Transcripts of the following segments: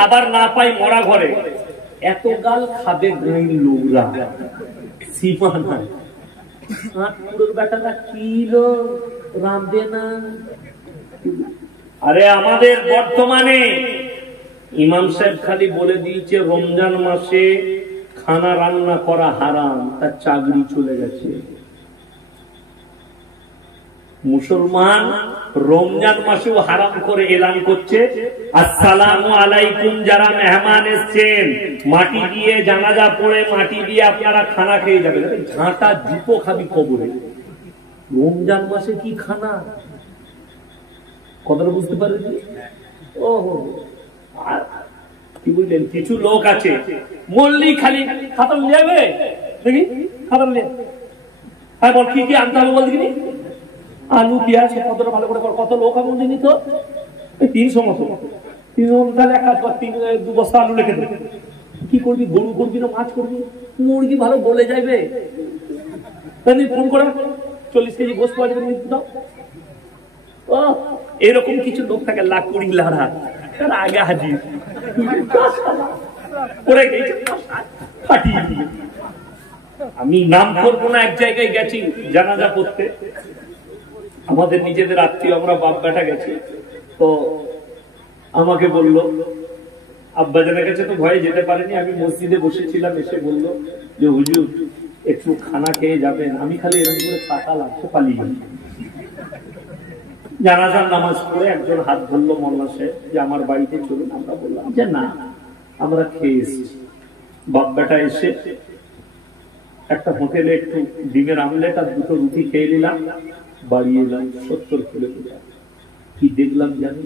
খাবার না পাই মরা ঘরে, এত গাল খাবে লোকরা, সীমা নাই। বেটাটা কিলো রাঁধবে না। আরে আমাদের বর্তমানে ইমাম সাহেব খালি বলে দিয়েছে রমজান মাসে খানা রান্না করা হারাম, তার চাকরি চলে গেছে। মুসলমান রমজান মাসেও হারাম করে এলান করছে, আসসালামু আলাইকুম, যারা মেহমান এসছেন মাটি দিয়ে জানাজা পড়ে মাটি দিয়ে আপনারা খানা খেয়ে যাবেন। ঝাঁটা জুতো খাবি কবরে, রমজান মাসে কি খানা, কথাটা বুঝতে পারেন? ও কি বুঝলেন? কিছু লোক আছে মল্লি খালি খাতাম যাবে, দেখি খাতাম নিয়ে, হ্যাঁ বল কি কি আনতে হবে বল দেখিনি, আলু পেঁয়াজ কতটা ভালো করে, কত লোক আমি বলিনি তো 300 মতো, 300 তাহলে এক কাজ কর, 2 বস্তা আলু রেখে দেবে। কি করবি, গরু করবি না মাছ করবি? মুরগি ভালো বলে যাবে, তাহলে ফোন করে 40 কেজি গোস্ত দাও। এরকম কিছু লোক থাকে, লাখ কুড়ি লাড়া তার আগে হাজির করে গেছে ফাটিয়ে দিয়ে। আমি নাম করবো না, এক জায়গায় গেছি জানাজা পড়তে, আমাদের নিজেদের আত্মীয়, আমরা বাপ বেটা গেছি, তো আমাকে বলল আব্বাজানের কাছে তো ভয়ে যেতে পারেনি, আমি মসজিদে বসেছিলাম, এসে বলল যে হুজুর একটু খানা খেয়ে যাবেন। আমি খালি এরকম করে তাকালাম, সে পালিয়ে গেল। জানাজার নামাজ পড়ে একজন হাত ধরলো মোল্লা সাহেব যে আমার বাড়িতে চলুন। আমরা বললাম যে না, আমরা খেয়ে এসেছি। বাপ বেটা এসে একটা হোটেলে একটু ডিমের আমলেট আর 2টো রুটি খেয়ে নিলাম, বাড়ি এলাম 70 কিলোমিটার। কি দেখলাম জানি,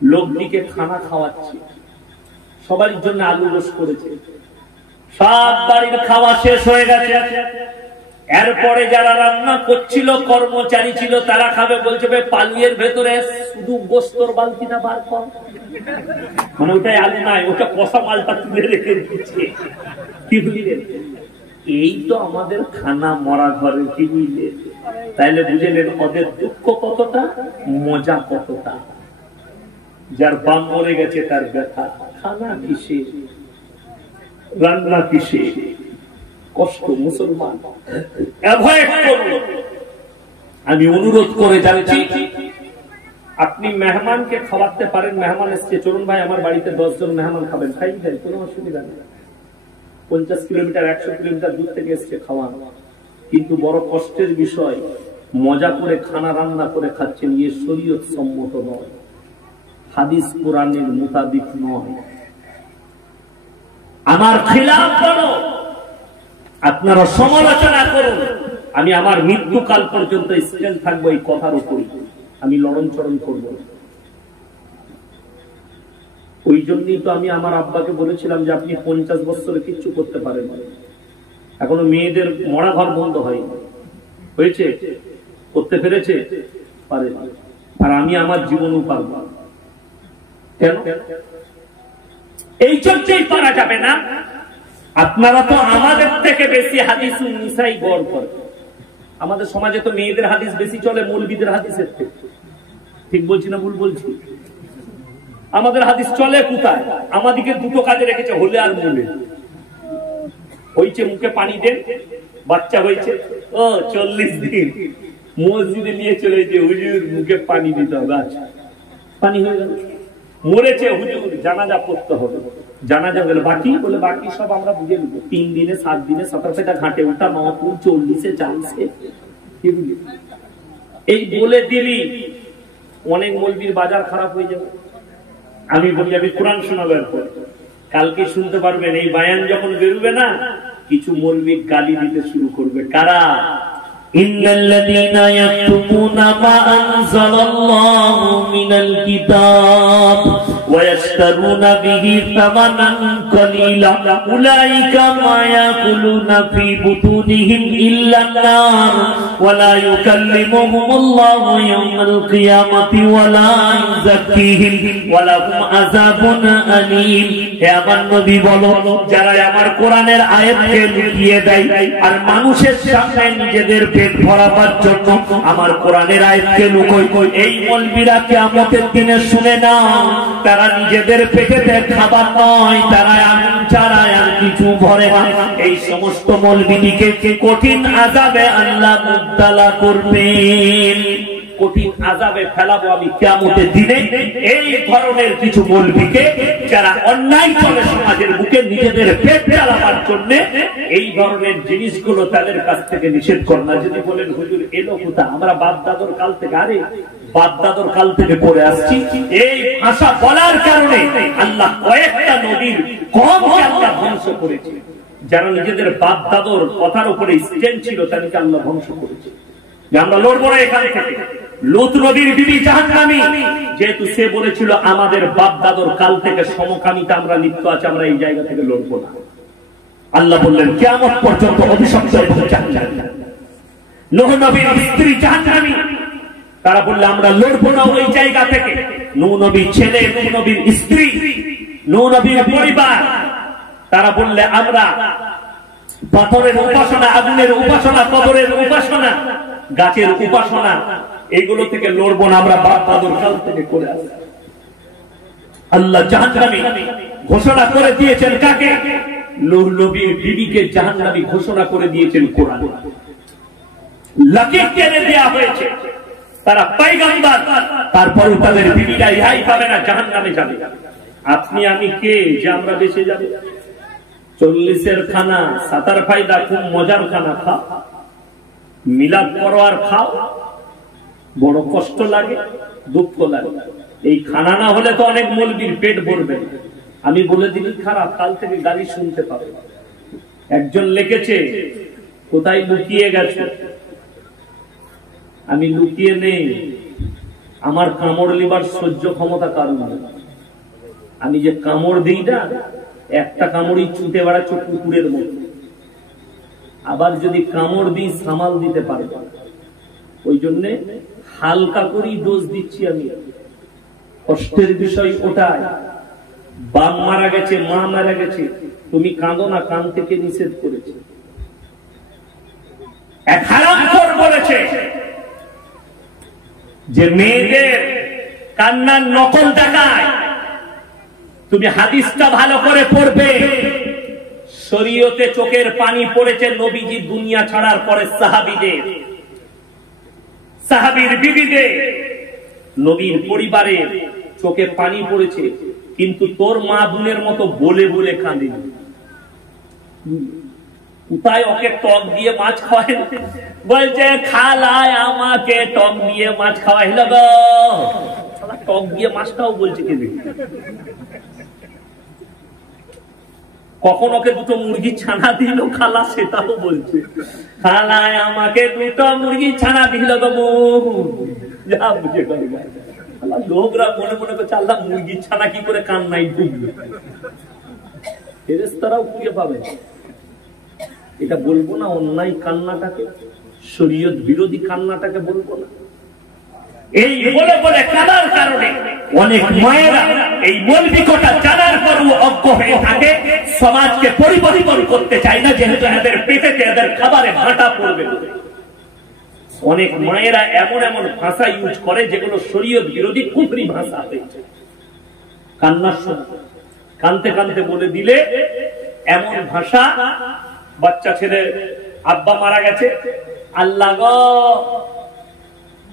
লোকটিকে খানা খাওয়াচ্ছে, সবার জন্য আলু রোস্ট করেছে, সব বাড়ির খাওয়া শেষ হয়ে গেছে। এরপরে যারা রান্না করছিল কর্মচারী ছিল, তারা খাবে, বলছে পালুয়ের ভেতরে শুধু গোস্তর বালতিটা বার কর, মানে ওটাই আলু নাই, ওটা কষা মালটা তুলে রেখে দিচ্ছে। কি বুঝলেন? এই তো আমাদের খানা মরা ঘরে, কি বুঝলেন? তাইলে বুঝলেন ওদের দুঃখ কতটা, মজা কতটা। যার বাম মরে গেছে তার ব্যথা, খানা কিসে, রান্না কিসে, কষ্ট। মুসলমান অ্যাভয়েড করুন। আমি অনুরোধ করে যাচ্ছি, আপনি মেহমানকে খাওয়াতে পারেন, মেহমান এসছে, চলুন ভাই আমার বাড়িতে 10 জন মেহমান খাবেন, খাই যাই, কোনো অসুবিধা নেই। 50 কিলোমিটার 100 কিলোমিটার দূর থেকে এসছে খাওয়ানো, কিন্তু বড় কষ্টের বিষয়, মজা করে খানা রান্না করে খাচ্ছেন, ইয়ে শরীয়ত সম্মত নয়, হাদিস কোরআনের মোতাবিক নয়। আমার খিলাফ করো, আপনারা সমালোচনা করুন, আমি আমার মৃত্যুকাল পর্যন্ত স্টেল থাকবো এই কথার উপরই, আমি লড়ন চরণ করবো। ওই জন্যই তো আমি আমার আব্বাকে বলেছিলাম যে আপনি 50 বছরে কিচ্ছু করতে পারেন, এখনো মেয়েদের মরা ঘর বন্ধ হয়নি, হয়েছে, করতে পেরেছে, পারে, আর আমি আমার জীবনও পারবো। কেন এই চর্চাই করা যাবে না? আপনারা তো আমাদের থেকে বেশি হাদিসুন নিসাই গড় করেন। আমাদের সমাজে তো মেয়েদের হাদিস বেশি চলে মৌলবীদের হাদিসের থেকে, ঠিক বলছি না ভুল বলছি? আমাদের হাদিস চলে কোথায়? আমাদেরকে 2টো কাজে রেখেছে, হলে আর মূলে। হয়েছে মুখে পানি দেন, বাচ্চা হয়েছে, ও 40 দিন মসজিদে নিয়ে চলে যে হুজুর মুখে পানি দিতে হবে, আচ্ছা পানি হয়ে গেল। মরেছে হুজুর জানাজা পড়তে হবে, জানাজা গেল, বাকি বলে বাকি সব আমরা বুঝে নেবো, 3 দিনে 7 দিনে 17টা ঘাটে উঠা, 9 40 40। এই বলে দিলি অনেক মৌলবীর বাজার খারাপ হয়ে যাবে। আমি বলি আমি কোরআন শোনাবো, এরপর কালকে শুনতে পারবেন এই বায়ান যখন বেরোবে না, কিছু মৌলবী গালি দিতে শুরু করবে। কারা? ইন্নাল্লাযীনা ইয়াকতুমুনা মা আনজালাল্লাহু মিনাল কিতাব ওয়া ইয়াশতারুনা বিহি সামানান কলিলা উলাইকা মা ইয়াকুলুনা ফি বুতুনিহিম ইল্লান নার ওয়া লা ইউকাল্লিমুহুমুল্লাহু ইয়াওমাল কিয়ামাতি ওয়া লা ইউযাক্কিহিম ওয়া লাহুম আযাবুন আলীম। হে আমার নবী বলো, যারা আমার কোরআনের আয়াতকে লুকিয়ে দেয় আর মানুষের সামনে নিজেদের পেট ভরাবার জন্য আমার কোরআনের আয়াতকে লুকোয়, এই মৌলবীরা কিয়ামতের দিনে শুনে না, তারা তারা নিজেদের পেটেতে খাবার নয়, তারা আগুন ছাড়ায় আর কিছু ভরে না। এই সমস্ত মৌলবীকে কঠিন আযাবে আল্লাহ মুবতালা করবেন, কঠিন আযাবে ফেলাবো আমি কিয়ামতের দিনে। এই ধরনের কিছু মৌলবীকে যারা অন্যায় চলে সমাজের বুকে নিজেদের পেট চালাবার জন্য, এই ধরনের জিনিসগুলো তাদের কাছ থেকে নিষেধ করনা। যদি বলেন হুজুর এলো কোথা, আমরা বাপ দাদর কাল থেকে, আরে বাপ দাদর কাল থেকে পড়ে আসছি। এই ভাষা বলার কারণে আল্লাহ কয়েকটা নবীর কওমকে আল্লাহ ধ্বংস করেছে। যারা নিজেদের বাপ দাদর কথার উপরে স্ট্যান্ড ছিল তাদেরকে আল্লাহ ধ্বংস করেছে। আমরা লড়বো না এখান থেকে। লূত নবীর বিবি জাহান্নামী, যেহেতু সে বলেছিল আমাদের বাপ দাদর কাল থেকে সমকামিতা আমরা লিপ্ত আছে, আমরা এই জায়গা থেকে লড়বো না। আল্লাহ বললেন কিয়ামত পর্যন্ত অভিশপ্ত এবং জাহান্নামী। নূহ নবীর স্ত্রী জাহান্নামী, তারা বললে আমরা লড়বো না ওই জায়গা থেকে। নূহ নবীর ছেলে, নূহ নবীর স্ত্রী, নূহ নবীর পরিবার, তারা বললে আমরা পাথরের উপাসনা, আগুনের উপাসনা, কবরের উপাসনা, গাছের উপাসনা, এগুলো থেকে লড়বো না, আমরা বাপ দাদুর কাল থেকে করে আসি। আল্লাহ জাহান্নামী ঘোষণা করে দিয়েছেন কাকে? নূহ নবীর বিবিকে জাহান্নামী ঘোষণা করে দিয়েছেন কোরআন। লাকির টেনে দেয়া হয়েছে, তারা পয়গম্বর, তারপরে তাদের বিবিরা ইহাই পাবে না, জাহান্নামে যাবে। আপনি আমি কে যে আমরা বেঁচে যাবে? 40-এর খানা, 7 ফায়দা, খুব মজার খানা খাও, মিলাদ করো আর খাও, বড় কষ্ট লাগে, দুঃখ লাগে। এই খানা না হলে তো অনেক মৌলবীর পেট ভরবে। আমি বলে দিলি খারাপ, কাল থেকে গালি শুনতে পাবে। একজন লিখেছে কোথায় লুকিয়ে গেছে? আমি লুকিয়ে নেই, আমার কামড় লিবার সহ্য ক্ষমতা কারণ আমি যে কামড় দিই না, একটা কামড়ই ছুটে বেড়াচ্ছে কুকুরের মতো। আবার যদি কামড় দিই সামাল দিতে পারবো, ওই জন্য হালকা করেই ডোজ দিচ্ছি আমি। কষ্টের বিষয় ওটাই, বাপ মারা গেছে, মা মারা গেছে, তুমি কাঁদো না, কান থেকে নিষেধ করেছে। এক হারামখোর বলেছে যে মেয়েদের কান্নার নকল দেখায়, তুমি হাদিসটা ভালো করে পড়বে। শরীয়তে চোখের পানি পড়েছে নবীজি দুনিয়া ছাড়ার পরে সাহাবীদের, সাহাবীর বিবিদের, নবীর পরিবারে চোখে পানি পড়েছে, কিন্তু তোর মা বোনের মতো বলে বলে কাঁদেনি। কোথায় ওকে টক দিয়ে মাছ খাওয়াই, বলছে খালায় আমাকে টক দিয়ে মাছ খাওয়াইল গো। টক দিয়ে মাছটাও বলছে কে দেখি। কখন ওকে দুটো মুরগি ছানা দিল খালা, সেটাও বলছে খালায় আমাকে দুটো মুরগি ছানা দিল গো। যা বুঝে লোকরা মনে মনে করছে আল্লাহ মুরগির ছানা কি করে কান্নাই ঢুকবে, ফেরেশতারাও খুঁজে পাবে। এটা বলবো না অন্যায় কান্নাটাকে, শরীয়ত বিরোধী কান্নাটাকে বলবো না। এই বলে বলে কাঁদার কারণে অনেক মায়েরা এই মৌলিকতা জানার পরও অজ্ঞ হয়ে থাকে, সমাজকে পরিবর্তন করতে চায় না, যেহেতু এদের পেটেতে এদের খাবারে ভাটা পড়বে। অনেক মায়েরা এমন এমন ভাষা ইউজ করে যেগুলো শরীয়ত বিরোধী কুফরি ভাষা হয়েছে। কান্নার সময় কানতে কানতে বলে দিলে এমন ভাষা, বাচ্চা ছেলে আব্বা মারা গেছে, আল্লাহ গো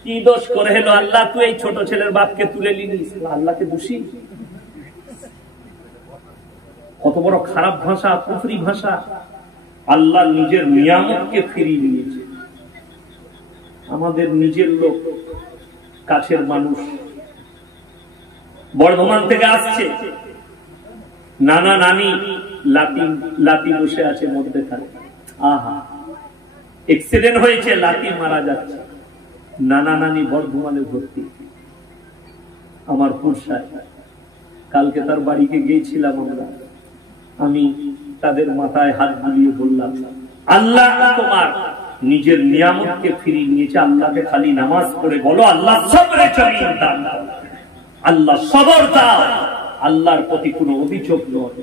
কি দোষ করে হলো, আল্লাহ তুই এই ছোট ছেলের বাপকে তুলে নিস, আল্লাহকে দোষী। কত বড় খারাপ ভাষা, কুফরি ভাষা। আল্লাহ নিজের নিয়ামতকে ফিরিয়ে নিয়েছে। আমাদের নিজের লোক, কাছের মানুষ বর্ধমান থেকে আসছে, নানা নানি লাতি বসে আছে মধ্যে থাকে, আহা এক্সিডেন্ট হয়েছে, লাতি মারা যাচ্ছে, নানা নানি বর্ধমানে ভর্তি। আমার পুরসায় কালকে তার বাড়িতে গিয়েছিলাম আমরা, আমি তাদের মাথায় হাত বুলিয়ে বললাম আল্লাহ তোমার নিজের নিয়ামতকে ফিরিয়ে নিয়েছে। আল্লাহকে খালি নামাজ পড়ে বলো আল্লাহ সবরে জমিন দান, আল্লাহ সবর দাও। আল্লাহর প্রতি কোনো অভিযোগ নয়,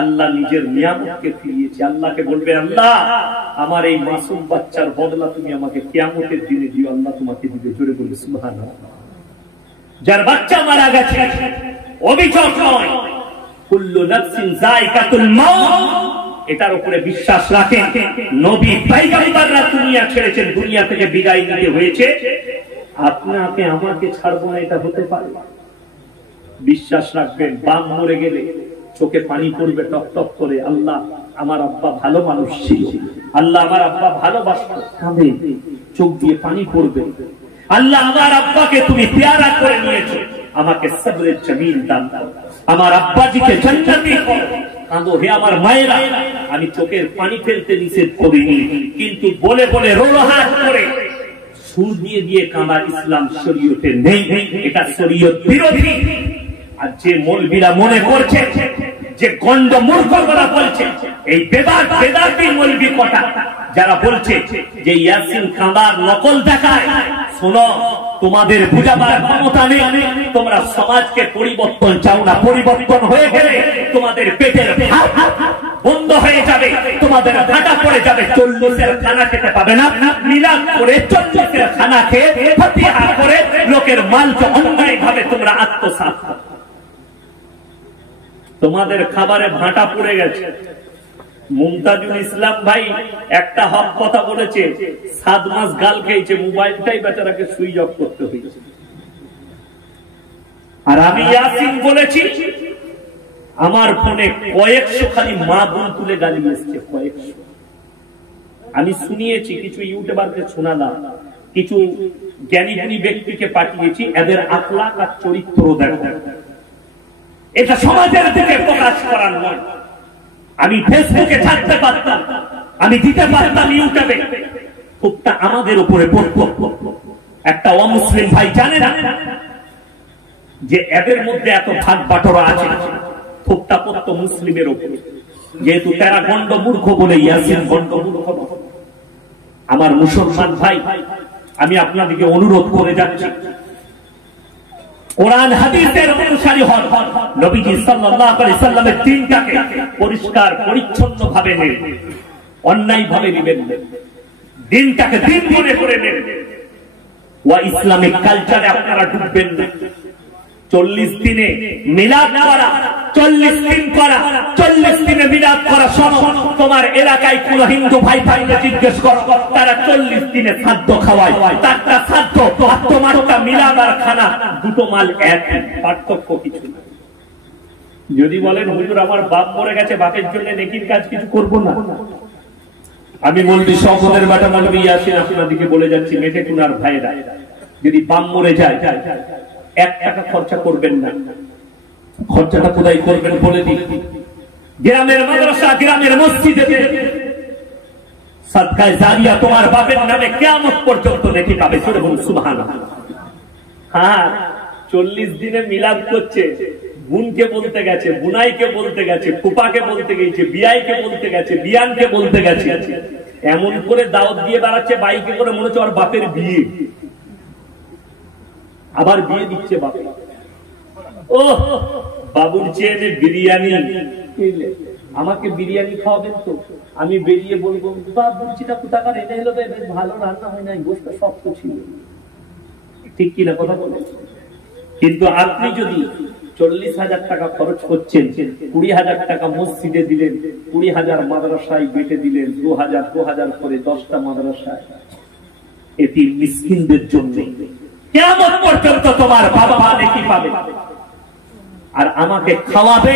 আল্লাহ নিজের নিয়ামতকে ফিরিয়েছে। আল্লাহকে বলবে আল্লাহ আমার এই মাসুম বাচ্চার বদলা তুমি আমাকে কিয়ামতের দিনে দিও, আল্লাহ তোমাকে দিবে। জোরে বলে সুবহানাল্লাহ। যার বাচ্চা মারা গেছে অভিযোগ নয়। কুল্লু নাফসিন যায়কাতুল মাউত, এটার উপরে বিশ্বাস রাখেন। নবী পয়গম্বররা দুনিয়া ছেড়েছেন, দুনিয়া থেকে বিদায় নিতে হয়েছে, আপনাকে আমাকে ছাড়বো না, এটা হতে পারে? বিশ্বাস রাখবেন। বাপ মরে গেলে চোখে পানি পড়বে টপ টপ করে, আল্লাহ আমার আব্বা ভালো মানুষ ছিল, আল্লাহ আমার আব্বা ভালোবাসতো, কাঁদে, চোখ দিয়ে পানি পড়বে, আল্লাহ আমার আব্বাকে তুমি পেয়ারা করে নিয়েছো, আমাকে সবরের জমিন দান দাও, আমার আব্বাজিকে জান্নাতি করো। কাঁদো হে আমার মায়েরা, আমি চোখের পানি ফেলতে নিষেধ করিনি, কিন্তু বলে বলে রোহাত করে সুর দিয়ে দিয়ে কাঁদা ইসলাম শরীয়তে নেই, এটা শরীয়ত বিরোধী। আর যে মৌলবীরা মনে করছে যে গন্ড মূর্খরা বলছে, এই বেদাতি মৌলবী কটা যারা বলছে যে ইয়াসিন কাঁদার নকল দেখায়, শোনো, তোমাদের বুঝাবার ক্ষমতা নেই। তোমরা সমাজকে পরিবর্তন চাও না, পরিবর্তন হয়ে গেলে তোমাদের পেটের বন্ধ হয়ে যাবে, তোমাদের ভাটা পড়ে যাবে, 40-এর খানা খেতে পাবে না, মিলাদ করে 40-এর খানা খেয়ে ফাতিহা করে লোকের মালকে অন্যায় ভাবে তোমরা আত্মসাৎ, তোমাদের খাবারে ভাটা পড়ে গেছে। মুমতাজুল ইসলাম ভাই একটা হক কথা বলেছে, 7 মাস গাল খেয়েছে, মোবাইলটাই বেচারাকে সুইচ অফ করতে হয়েছে। আর আমি ইয়াসিন বলেছি, আমার ফোনে কয়েকশো খালি মা বোন তুলে গালি এসছে, কয়েকশো। আমি শুনিয়েছি, কিছু ইউটিউবারকে শোনালাম, কিছু জ্ঞানী জ্ঞানী ব্যক্তিকে পাঠিয়েছি, এদের আখলাক আর চরিত্র দেখো। এটা সমাজের দিকে প্রকাশ করার নয়। আমি ফেসবুকে ছাড়তে পারতাম, আমি দিতে পারতাম ইউটিউবে, খুবটা আমাদের উপরে পড়তো। একটা অমুসলিম ভাই জানে না যে এদের মধ্যে এত ভাগ বাটোরা আছে, খুবটা পড়তো মুসলিমের উপরে, যেহেতু তারা গন্ড মূর্খ বলে ইয়াসিন গন্ড মূর্খ। আমার মুসলমান ভাই, আমি আপনাদেরকে অনুরোধ করে যাচ্ছি, কোরআন হাদিসের অনুসারী হন, নবীজি সাল্লাল্লাহু আলাইহি সাল্লামের দ্বীনটাকে পরিষ্কার পরিচ্ছন্ন ভাবে নেন, অন্যায় ভাবে নেবেন না, দ্বীনটাকে দ্বীন মনে করে নেন। ওয়া ইসলামিক কালচারে আপনারা ডুববেন না। 40 দিনে মিলাদ করা, 40 দিন করা, 40 দিনে মিলাদ করা, শোনো, তোমার এলাকায় কোন হিন্দু ভাই ভাইকে জিজ্ঞেস করো, তারা 40 দিনে খাদ্য খাওয়ায়, তারটা খাদ্য আর তোমারটা মিলাদ আর খানা দুটো মাল এক, পার্থক্য কিছু না। যদি বলেন হুজুর আমার বাপ মরে গেছে, বাপের জন্য নেকির কাজ কিছু করব না, আমি মৌলভী শওকতের বেটা মৌলভী ইয়াসিন আপনাদেরকে বলে যাচ্ছি, মেটে কুনার ভাইরা, যদি বাপ মরে যায় 1 টাকা খরচা করবেন না। খরচাটা কোথায় করবেন বলে দিই, গ্রামের মাদ্রাসা, গ্রামের মসজিদে সাদকায়ে জারিয়া তোমার বাপের নামে কিয়ামত পর্যন্ত নেকি পাবে। সুবহানাল্লাহ। হ্যাঁ, 40 দিনে মিলাদ করছে, বোনকে বলতে গেছে, বুনাইকে বলতে গেছে, ফুপাকে বলতে গেছে, বিয়াইকে বলতে গেছে, বিয়ানকে বলতে গেছে, এমন করে দাওয়াত দিয়ে বেড়াচ্ছে বাইকে করে, মনে হচ্ছে ওর বাপের বিয়ে, আবার বিয়ে দিচ্ছে বাপে। ও বাবুর চেয়ে বিরিয়ানি, আমাকে বিরিয়ানি খাওয়াবেন তো? আমি বেরিয়ে বলবো, বাবুর্চিটা কোথাকার, এটা হলো বেশ ভালো রান্না হয় নাই, গোশত শক্ত ছিল, ঠিক কিনা কথা বলে। কিন্তু আপনি যদি 40,000 টাকা খরচ করছেন, 20,000 টাকা মসজিদে দিলেন, 20,000 মাদ্রাসায় বেটে দিলেন, 2,000 করে 10টা মাদ্রাসায় এটি মিসকিনদের জন্য, কিয়ামত পর্যন্ত তোমার বাবা মা নেকি পাবে। আর আমাকে খাওয়াবে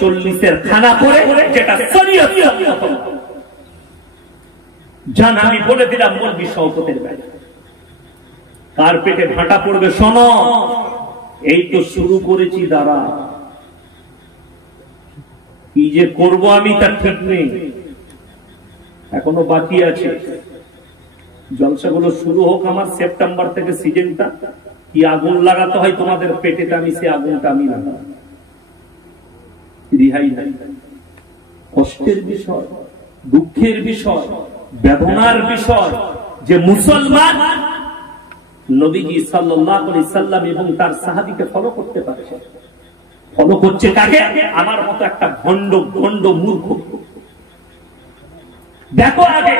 40-এর খানা করে, যেটা শরীয়ত সম্মত। জান আমি বলে দিলাম মৌলভী শওকতের বেলা, কার পেটে ভাটা পড়বে শোনো, এই তো শুরু করেছি, দাঁড়া, কি যে করব আমি তার ঠিক নেই, এখনো বাকি আছে। জলসাগুলো শুরু হোক আমার, সেপ্টেম্বর থেকে সিজনটা, কি আগুন লাগাতে হয় তোমাদের পেটে, আমি সে আগুনটা আমি লাগাবো, রিহাই নাই। কষ্টের বিষয়, দুঃখের বিষয়, বেদনার বিষয় যে মুসলমান নবীজি সাল্লাল্লাহু আলাইহি সাল্লাম এবং তার সাহাবীকে ফলো করতে পারছে। ফলো করছে কাকে? আমার মতো একটা ভণ্ড মূর্খ। দেখো আগে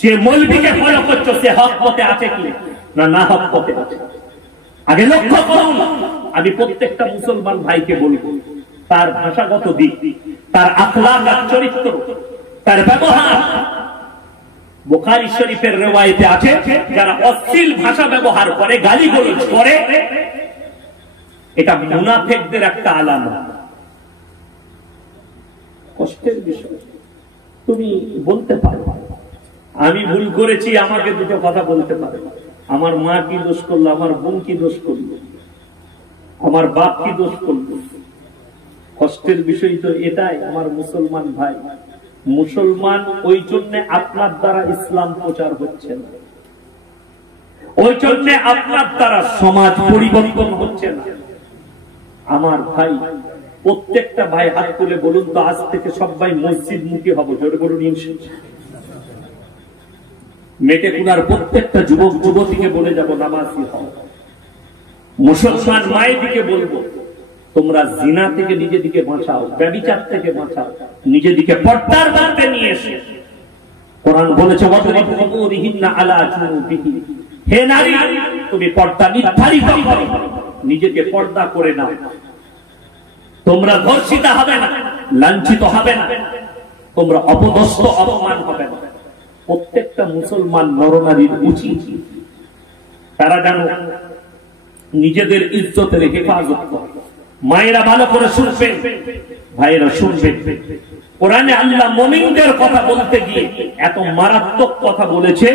যে মৌলভীকে ফলো করছো সে হক পথে আছে কি না, না হক পথে আছে। আগে লক্ষ্য করুন, আমি প্রত্যেকটা মুসলমান ভাইকে বলবো, তার ভাষাগত দিক, তার আখলাক আর চরিত্র, তার ব্যবহার। বুখারী শরীফের রিওয়ায়েতে আছে, যারা অশ্লীল ভাষা ব্যবহার করে, গালিগালাজ করে, এটা মুনাফিকদের একটা আলামত। কষ্টের বিষয়। তুমি বলতে পারো আমি ভুল করেছি, আমাকে দুটো কথা বলতে পারো। আমার মা কি দোষ করলো, আমার বোন কি দোষ করলো, আমার বাপ কি দোষ করলো। কষ্টের বিষয় তো এটাই আমার মুসলমান ভাই। মুসলমান ওই জন্য আপনার দ্বারা ইসলাম প্রচার হচ্ছে না, ওই জন্য আপনার দ্বারা সমাজ পরিবর্তন হচ্ছে না। আমার ভাই, প্রত্যেকটা ভাই হাত তুলে বলুন তো, আজ থেকে সবাই মসজিদ মুখী হবো। জোরে বলুন ইনশাআল্লাহ। মেটেকুনার প্রত্যেকটা যুবক যুবতীকে বলে যাব নামাজি হও। মুসলমান মায়েদিকে বলবো, তোমরা জিনা থেকে নিজেদিকে বাঁচাও, ব্যভিচার থেকে বাঁচাও, নিজেদিকে পর্দার মধ্যে নিয়ে এসে। কোরআন বলেছে, হে নারী, তুমি পর্দা নির্ধারিত করো, নিজেকে পর্দা করে নাও। তোমরা ধর্ষিতা হবে না, লাঞ্ছিত হবে না, তোমরা অপদস্থ অপমান হবে না। প্রত্যেকটা মুসলমান নরনারীর উচিত তারা যেন নিজেদের ইজ্জতের হেফাজত করে। মায়েরা ভালো করে শুনবেন, ভাইয়েরা শুনবেন। কোরআনে আল্লাহ মুমিনদের কথা বলতে গিয়ে এত মারাত্মক কথা বলেছে,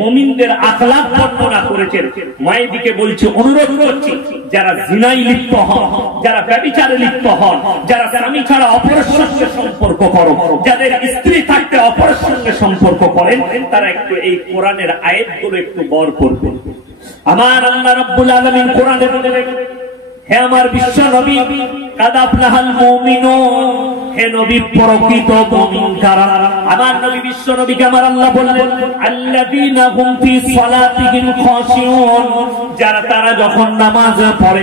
মুমিনদের আখলাক বর্ণনা করেছেন। মায়েদিকে বলছে, অনুরোধ করছি, যারা জিনায় লিপ্ত হন, যারা ব্যভিচারে লিপ্ত হন, যারা স্বামী ছাড়া অপরের সঙ্গে সম্পর্ক করো, যাদের স্ত্রী থাকতে অপরের সঙ্গে সম্পর্ক করেন, তারা একটু এই কোরআনের আয়াতগুলো একটু গৌর করবেন। আমার আল্লাহ রাব্বুল আলামিন কোরআনে বলেন, হে আমার বিশ্ব নবী, কাদ আফলাহাল মুমিনুন, হে নবী প্রকৃত মুমিন কারা? আমার নবী বিশ্ব নবীকে আমার আল্লাহ বললেন, আল্লাযীনা হুম ফি সালাতিহিম খাশিউন, যারা তারা যখন নামাজ পড়ে,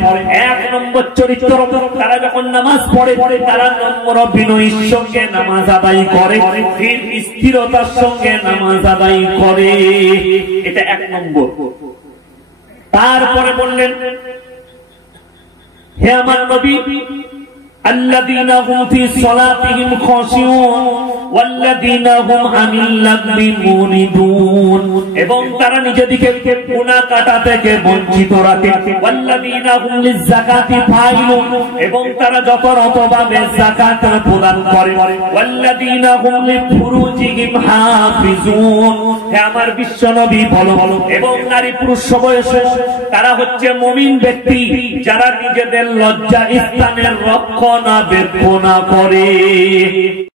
এক নম্বর চরিত্র, তারা যখন নামাজ পড়ে তারা নম্র বিনয়ের সঙ্গে নামাজ আদায় করে, স্থিরতার সঙ্গে নামাজ আদায় করে। এটা এক নম্বর। তারপরে বললেন, হে আমার নবী, আল্লাযীনা হুম ফি সালাতিহিম খাশিউন ওয়াল্লাযীনা হুম আনিল লাগবি মুরিদুন, এবং তারা নিজেদিকে গুনাহ কাটা থেকে বঞ্চিত রাখে। ওয়াল্লাযীনা হুম লিযাকাতি ফাইলুন, এবং তারা যথাযথভাবে যাকাত প্রদান করে। ওয়াল্লাযীনা হুম লিফুরুজিহিম হাফিজুন, হে আমার বিশ্ব নবী বলো, এবং নারী পুরুষ বয়সে তারা হচ্ছে মুমিন ব্যক্তি, যারা নিজেদের লজ্জা স্থানের রক্ষণাবেক্ষণ করে।